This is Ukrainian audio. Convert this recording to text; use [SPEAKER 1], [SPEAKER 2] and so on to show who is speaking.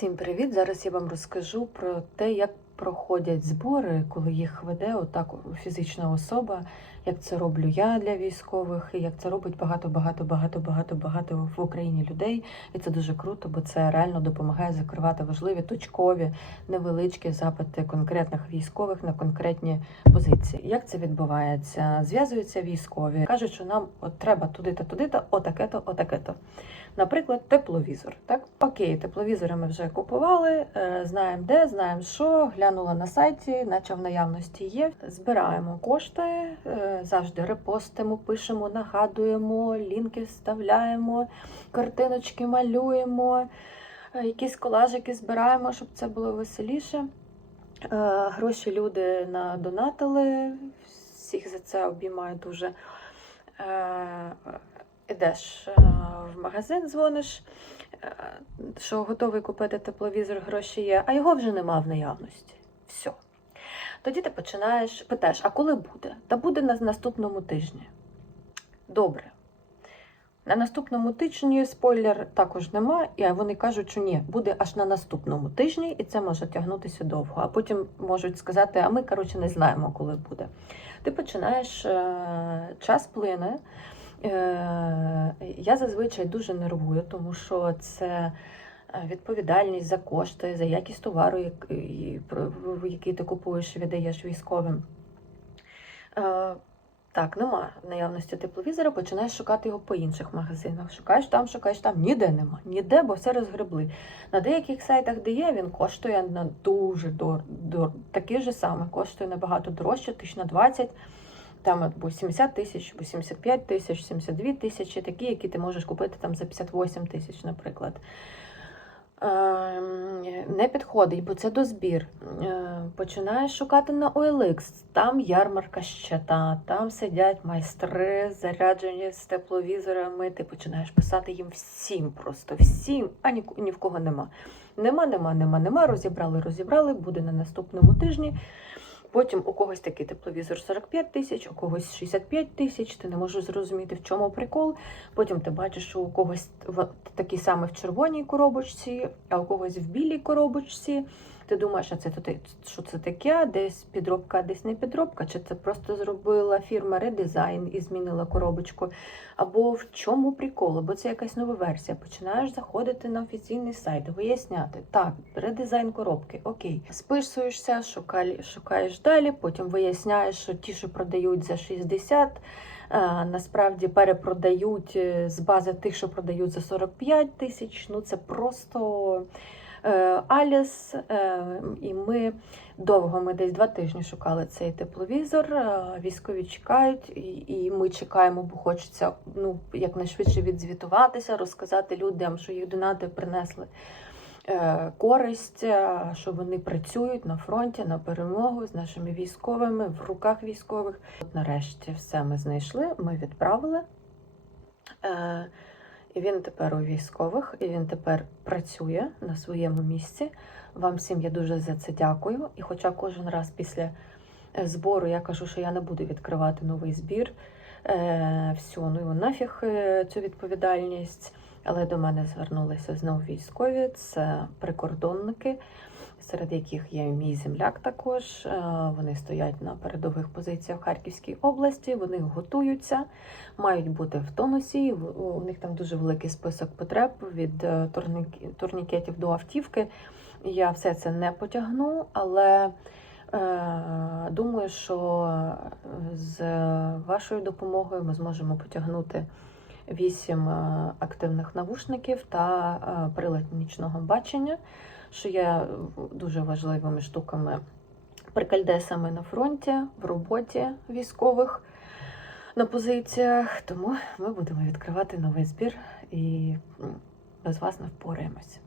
[SPEAKER 1] Всім привіт! Зараз я вам розкажу про те, як проходять збори, коли їх веде отак фізична особа, як це роблю я для військових, і як це робить багато, багато, багато, багато, в Україні людей. І це дуже круто, бо це реально допомагає закривати важливі точкові невеличкі запити конкретних військових на конкретні позиції. Як це відбувається? Зв'язуються військові, кажуть, що нам от треба туди-то, туди-то, отаке-то, отаке-то. Наприклад, тепловізор. Так, окей, тепловізори ми вже купували, е, знаємо де, знаємо що. Глянула на сайті, наче в наявності є. Збираємо кошти, е, завжди репостимо, пишемо, нагадуємо, лінки вставляємо, картиночки малюємо, е, якісь колажики збираємо, щоб це було веселіше. Е, Гроші люди надонатили, всіх за це обіймаю дуже. Ідеш в магазин, дзвониш, що готовий купити тепловізор, гроші є, а його вже нема в наявності. Все. Тоді ти починаєш, питаєш, а коли буде? Та буде на наступному тижні. Добре. На наступному тижні спойлер також нема, і вони кажуть, що ні, буде аж на наступному тижні, і це може тягнутися довго. А потім можуть сказати, а ми, коротше, не знаємо, коли буде. Ти починаєш, е, час плине. Е, Я зазвичай дуже нервую, тому що це відповідальність за кошти, за якість товару, який ти купуєш і віддаєш військовим. Е, Так, нема наявності тепловізора, починаєш шукати його по інших магазинах. Шукаєш там, шукаєш там, ніде нема. Ніде, бо все розгребли. На деяких сайтах, де є, він коштує на дуже дор, дор, такий же саме, коштує набагато дорожче, тисяч на 20 там або 70 тисяч, або 75 тисяч, 72 тисячі, такі, які ти можеш купити там за 58 тисяч, наприклад. Ем, Не підходить, бо це дозбір. Е, Починаєш шукати на OLX, там ярмарка щита, там сидять майстри, заряджені з тепловізорами. Ти починаєш писати їм всім, просто всім, а ні, ні в кого нема. Нема, нема, нема, нема. Розібрали, розібрали, буде на наступному тижні. Потім у когось такий тепловізор 45 тисяч, у когось 65 тисяч. Ти не можеш зрозуміти, в чому прикол. Потім ти бачиш, що у когось такий саме в червоній коробочці, а у когось в білій коробочці. Ти думаєш, а це то що це таке? Десь підробка, десь не підробка, чи це просто зробила фірма редизайн і змінила коробочку. Або в чому прикол, або це якась нова версія. Починаєш заходити на офіційний сайт, виясняти. Так, редизайн коробки, окей. Списуєшся, шукай, шукаєш далі, потім виясняєш, що ті, що продають за 60, а, насправді перепродають е, з бази тих, що продають за 45 тисяч. Ну це просто. Е, Аліс, е, і ми довго, ми десь два тижні шукали цей тепловізор. е, Військові чекають, і, ми чекаємо, бо хочеться ну, якнайшвидше відзвітуватися, розказати людям, що їх донати принесли користь, що вони працюють на фронті на перемогу з нашими військовими в руках військових. От нарешті все ми знайшли, ми відправили. І він тепер у військових, і він тепер працює на своєму місці. Вам всім я дуже за це дякую. І хоча кожен раз після е, збору я кажу, що я не буду відкривати новий збір, е, все, ну і нафіг е, цю відповідальність. Але до мене звернулися знову військові, це прикордонники, серед яких є мій земляк також. Е, Вони стоять на передових позиціях в Харківській області, вони готуються, мають бути в тонусі. У них там дуже великий список потреб від е, турнікетів до автівки. Я все це не потягну, але е, думаю, що з вашою допомогою ми зможемо потягнути вісім е, активних навушників та е, прилад нічного бачення, що є дуже важливими штуками прикальдесами на фронті, в роботі військових на позиціях. Тому ми будемо відкривати новий збір і без вас не впораємось.